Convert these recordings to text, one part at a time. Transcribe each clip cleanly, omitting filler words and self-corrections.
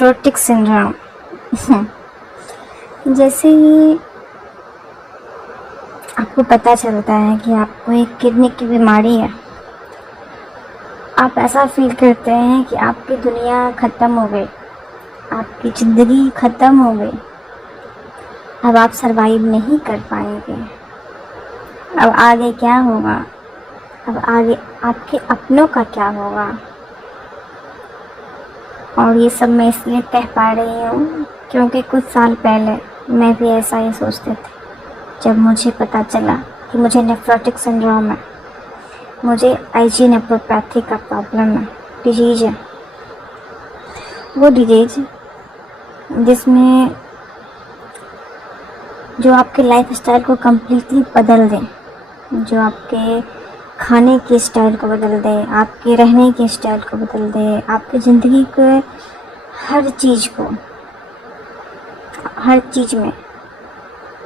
Nephrotic syndrome. जैसे ही आपको पता चलता है कि आपको एक किडनी की बीमारी है, आप ऐसा फील करते हैं कि आपकी दुनिया ख़त्म हो गई, आपकी ज़िंदगी ख़त्म हो गई। अब आप सरवाइव नहीं कर पाएंगे। अब आगे क्या होगा? अब आगे आपके अपनों का क्या होगा? और ये सब मैं इसलिए कह पा रही हूँ क्योंकि कुछ साल पहले मैं भी ऐसा ही सोचती थी। जब मुझे पता चला कि मुझे नेफ्रोटिक सिंड्रोम है, मुझे आईजी नेफ्रोपैथी का प्रॉब्लम है, डिजीज है, वो डिजीज जिसमें जो आपके लाइफ स्टाइल को कम्प्लीटली बदल दें, जो आपके खाने के स्टाइल को बदल दे, आपके रहने के स्टाइल को बदल दे, आपकी ज़िंदगी के हर चीज़ में,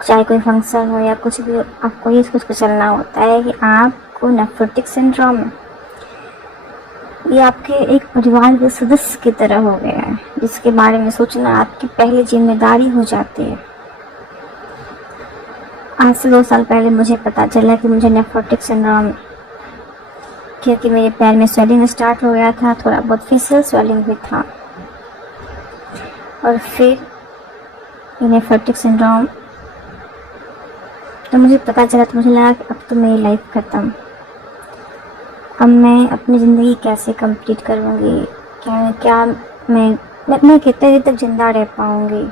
चाहे कोई फंक्शन हो या कुछ भी, आपको ये सोच कर चलना होता है कि आपको नेफ्रोटिक सिंड्रोम है। ये आपके एक परिवार के सदस्य की तरह हो गया है, जिसके बारे में सोचना आपकी पहली जिम्मेदारी हो जाती है। आज से 2 साल पहले मुझे पता चला कि मुझे नेफ्रोटिक सिंड्रोम, क्योंकि मेरे पैर में स्वेलिंग स्टार्ट हो गया था, थोड़ा बहुत फेशियल स्वेलिंग भी था, और फिर नेफ्रोटिक सिंड्रोम। तो मुझे पता चला तो मुझे लगा कि अब तो मेरी लाइफ ख़त्म। अब मैं अपनी ज़िंदगी कैसे कंप्लीट करूँगी? क्या मैं कितने दिन तक ज़िंदा रह पाऊँगी?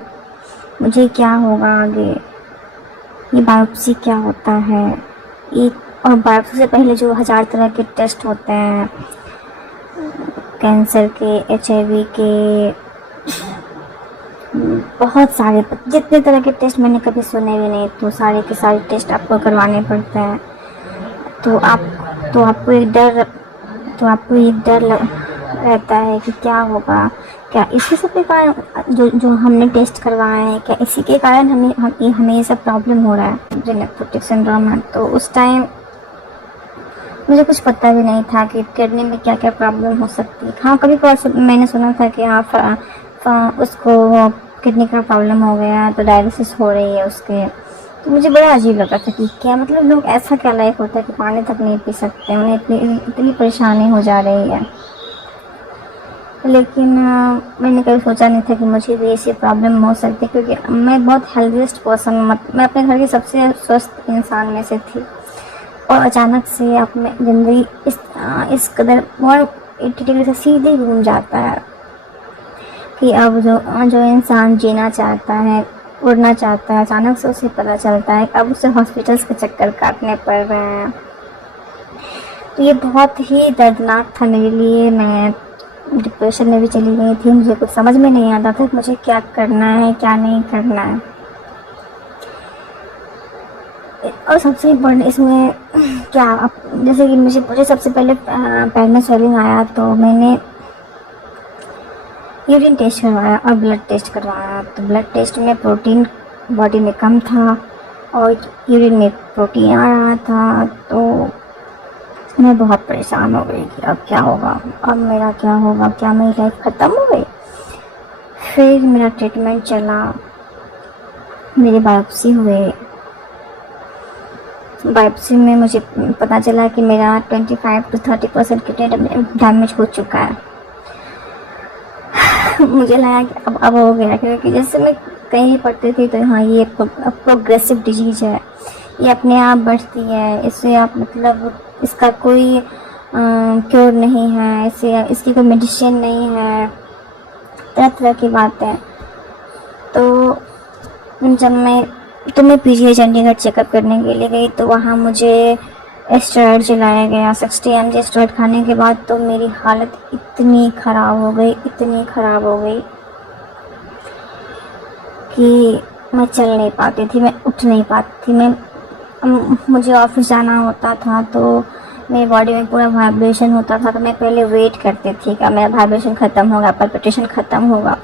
मुझे क्या होगा आगे? ये बायोप्सी क्या होता है? ये और बायोप्सी से पहले जो 1000 तरह के टेस्ट होते हैं, कैंसर के, HIV के, बहुत सारे, जितने तरह के टेस्ट मैंने कभी सुने भी नहीं, तो सारे के सारे टेस्ट आपको करवाने पड़ते हैं। तो आपको एक डर रहता है कि क्या होगा, क्या इसी सब के कारण जो हमने टेस्ट करवाए हैं, क्या इसी के कारण हमें ये सब प्रॉब्लम हो रहा है, जो नेफ्रोटिक सिंड्रोम है। तो उस टाइम मुझे कुछ पता भी नहीं था कि किडनी में क्या क्या प्रॉब्लम हो सकती है। हाँ, कभी कभार मैंने सुना था कि उसको किडनी का प्रॉब्लम हो गया तो डायलिसिस हो रही है उसके। तो मुझे बड़ा अजीब लगा था कि क्या मतलब, लोग ऐसा क्या लाइफ होता है कि पानी तक नहीं पी सकते, उन्हें इतनी परेशानी हो जा रही है। लेकिन मैंने कभी सोचा नहीं था कि मुझे भी ऐसी प्रॉब्लम हो सकती, क्योंकि मैं बहुत हेल्दीस्ट पर्सन, मैं अपने घर के सबसे स्वस्थ इंसान में से थी, और अचानक से अपनी ज़िंदगी इस कदर और 80 डिग्री से सीधे घूम जाता है कि अब जो इंसान जीना चाहता है, उड़ना चाहता है, अचानक से उसे पता चलता है अब उसे हॉस्पिटल्स के चक्कर काटने पड़ रहे हैं। तो ये बहुत ही दर्दनाक था मेरे लिए। मैं डिप्रेशन में भी चली गई थी, मुझे कुछ समझ में नहीं आता था कि मुझे क्या करना है, क्या नहीं करना है। और सबसे इम्पोर्टेंट इसमें क्या, जैसे कि मुझे सबसे पहले पैर में स्वेलिंग आया, तो मैंने यूरिन टेस्ट करवाया और ब्लड टेस्ट करवाया। तो ब्लड टेस्ट में प्रोटीन बॉडी में कम था और यूरिन में प्रोटीन आ रहा था। तो मैं बहुत परेशान हो गई कि अब क्या होगा, अब मेरा क्या होगा, क्या मेरी लाइफ ख़त्म हो गई? फिर मेरा ट्रीटमेंट चला, मेरी बायोप्सी हुए। बायोप्सी में मुझे पता चला कि मेरा 25 से 30% किडनी डैमेज हो चुका है। मुझे लगा कि अब हो गया, क्योंकि जैसे मैं कहीं पढ़ती थी तो हाँ, ये प्रोग्रेसिव डिजीज़ है, ये अपने आप बढ़ती है, इससे आप मतलब इसका कोई क्योर नहीं है, इसकी कोई मेडिसिन नहीं है, तरह तरह की बातें। तो जब मैं PGI चंडीगढ़ चेकअप करने के लिए गई, तो वहाँ मुझे स्टेरॉइड चलाया गया। 60 mg स्टेरॉइड खाने के बाद तो मेरी हालत इतनी ख़राब हो गई कि मैं चल नहीं पाती थी, मैं उठ नहीं पाती थी। मुझे ऑफिस जाना होता था तो मेरी बॉडी में पूरा वाइब्रेशन होता था। तो मैं पहले वेट करती थी कि मेरा वाइब्रेशन ख़त्म होगा, पल्पिटेशन ख़त्म होगा,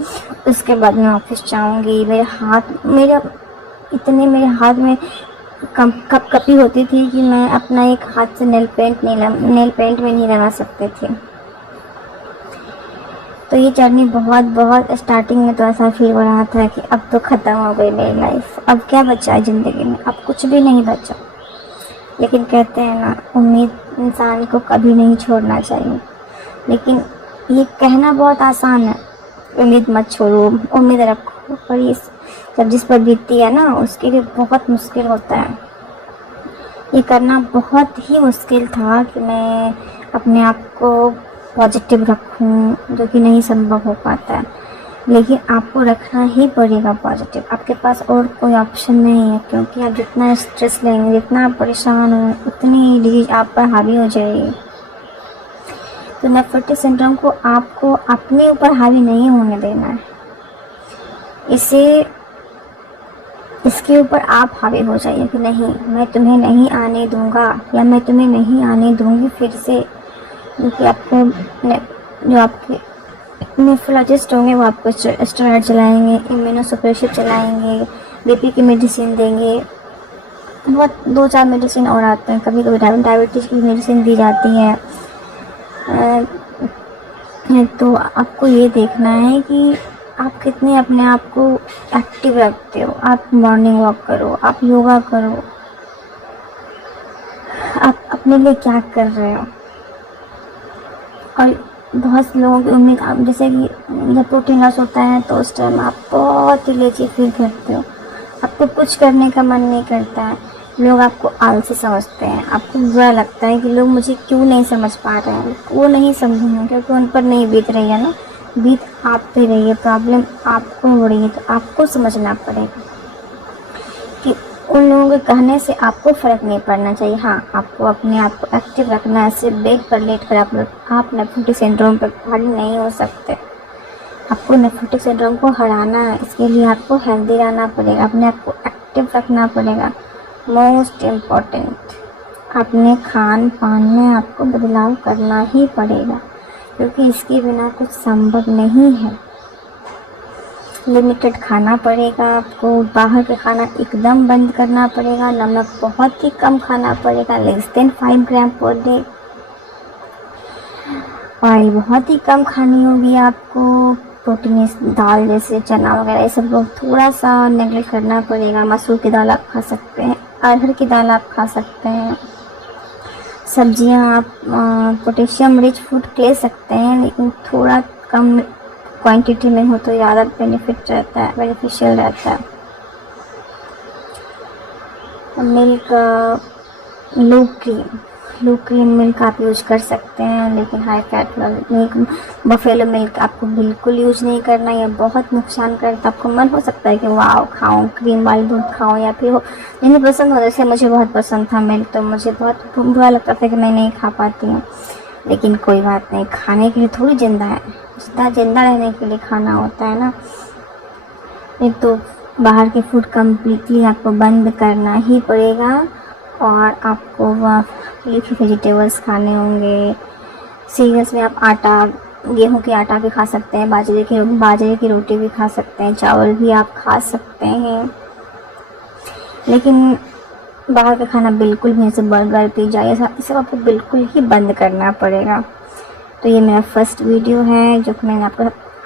उसके बाद मैं ऑफिस जाऊँगी। मेरे हाथ में कपकपी होती थी कि मैं अपना एक हाथ से नेल पेंट भी नहीं लगा सकती थी। तो ये जर्नी बहुत बहुत स्टार्टिंग में तो ऐसा फील हो रहा था कि अब तो ख़त्म हो गई मेरी लाइफ, अब क्या बचा है ज़िंदगी में, अब कुछ भी नहीं बचा। लेकिन कहते हैं ना, उम्मीद इंसान को कभी नहीं छोड़ना चाहिए। लेकिन ये कहना बहुत आसान है, उम्मीद मत छोड़ो, उम्मीद रखो, पर ये जब जिस पर बीतती है ना, उसके लिए बहुत मुश्किल होता है। ये करना बहुत ही मुश्किल था कि मैं अपने आप को पॉजिटिव रखूं, जो कि नहीं संभव हो पाता है। लेकिन आपको रखना ही पड़ेगा पॉजिटिव, आपके पास और कोई ऑप्शन नहीं है, क्योंकि आप जितना स्ट्रेस लेंगे, जितना आप परेशान हो, उतनी डिजीज आप पर हावी हो जाएगी। तो नेफ्रोटिक सिंड्रोम को आपको अपने ऊपर हावी नहीं होने देना है, इसके ऊपर आप हावी हो जाइए कि नहीं, मैं तुम्हें नहीं आने दूंगा, या मैं तुम्हें नहीं आने दूंगी फिर से। क्योंकि आपको जो आपके नेफ्रोलॉजिस्ट होंगे वो आपको स्टेरॉइड चलाएंगे, इम्यूनोसप्रेसिव चलाएंगे, बीपी की मेडिसिन देंगे, बहुत 2-4 मेडिसिन और आते हैं, कभी कभी डायबिटीज़ की मेडिसिन दी जाती है। तो आपको ये देखना है कि आप कितने अपने आप को एक्टिव रखते हो। आप मॉर्निंग वॉक करो, आप योगा करो, आप अपने लिए क्या कर रहे हो। और बहुत से लोगों की उम्मीद, आप जैसे कि जब प्रोटीन लॉस होता है तो उस टाइम आप बहुत ही लेजी फील करते हो, आपको कुछ करने का मन नहीं करता है, लोग आपको आलसी समझते हैं, आपको बुरा लगता है कि लोग मुझे क्यों नहीं समझ पा रहे हैं। वो नहीं समझेंगे क्योंकि उन पर नहीं बीत रही है ना, बीत आप पे रही है, प्रॉब्लम आपको हो रही है। तो आपको समझना पड़ेगा कि उन लोगों के कहने से आपको फ़र्क नहीं पड़ना चाहिए। हाँ, आपको अपने आप को एक्टिव रखना है, सिर्फ बेड पर लेट कर आप नेफ्रोटिक सिंड्रोम पर भारी नहीं हो सकते। आपको नेफ्रोटिक सिंड्रोम को हराना है, इसके लिए आपको हेल्दी रहना पड़ेगा, अपने आप को एक्टिव रखना पड़ेगा। मोस्ट इम्पॉर्टेंट, अपने खान पान में आपको बदलाव करना ही पड़ेगा, क्योंकि इसके बिना कुछ संभव नहीं है। लिमिटेड खाना पड़ेगा आपको, बाहर का खाना एकदम बंद करना पड़ेगा, नमक बहुत ही कम खाना पड़ेगा, लेस देन 5 ग्राम पर डे। ऑयल बहुत ही कम खानी होगी आपको, प्रोटीन दाल जैसे चना वगैरह ये सब थोड़ा सा नेगलेक्ट करना पड़ेगा। मसूर की दाल आप खा सकते हैं, अरहर की दाल आप खा सकते हैं, सब्जियां आप पोटेशियम रिच फूड ले सकते हैं, लेकिन थोड़ा कम क्वांटिटी में हो तो ज़्यादा बेनिफिशियल रहता है। मिल्क, लो क्रीम मिल्क आप यूज कर सकते हैं, लेकिन high fat milk, buffalo milk आपको बिल्कुल यूज नहीं करना, ये बहुत नुकसान करता है। आपको मन हो सकता है कि वाह खाऊं, क्रीम वाली दूध खाऊं, या फिर जिन्हें पसंद हो, जैसे मुझे बहुत पसंद था मिल्क, तो मुझे बहुत बुरा लगता था कि मैं नहीं खा पाती हूँ। लेकिन कोई बात नहीं, खाने के लिए थोड़ी जिंदा है, जिंदा रहने के लिए खाना होता है ना। एक तो बाहर के फूड कम्प्लीटली आपको बंद करना ही पड़ेगा, और आपको लीफी वेजिटेबल्स खाने होंगे। सीरियल्स में आप आटा, गेहूं के आटा भी खा सकते हैं, बाजरे की रोटी भी खा सकते हैं, चावल भी आप खा सकते हैं। लेकिन बाहर का खाना बिल्कुल भी, जैसे बर्गर पिज़्ज़ा ये सब आपको बिल्कुल ही बंद करना पड़ेगा। तो ये मेरा फर्स्ट वीडियो है जो कि मैंने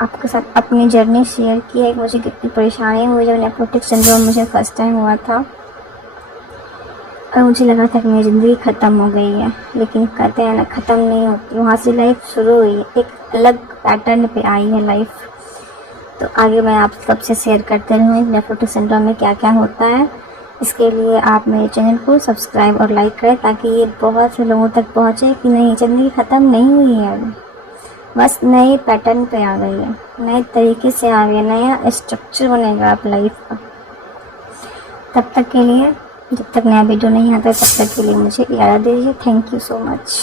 आपके साथ अपनी जर्नी शेयर की है, मुझे कितनी परेशानी हुई जब नेफ्रोटिक सिंड्रोम मुझे फर्स्ट टाइम हुआ था, और मुझे लगा था कि मेरी ज़िंदगी ख़त्म हो गई है। लेकिन कहते हैं ना, ख़त्म नहीं होती, वहाँ से लाइफ शुरू हुई है, एक अलग पैटर्न पे आई है लाइफ। तो आगे मैं आप सबसे शेयर करते रहूँगी नेफ्रोटिक सिंड्रोम में क्या क्या होता है। इसके लिए आप मेरे चैनल को सब्सक्राइब और लाइक करें, ताकि ये बहुत से लोगों तक पहुँचे कि नहीं, ज़िंदगी ख़त्म नहीं हुई है अभी, बस नए पैटर्न पे आ गई है, नए तरीके से आ गई है, नया स्ट्रक्चर बनेगा आप लाइफ का। तब तक के लिए, जब तक नया वीडियो नहीं आता तब तक के लिए मुझे इजाज़त दीजिए। Thank you so much.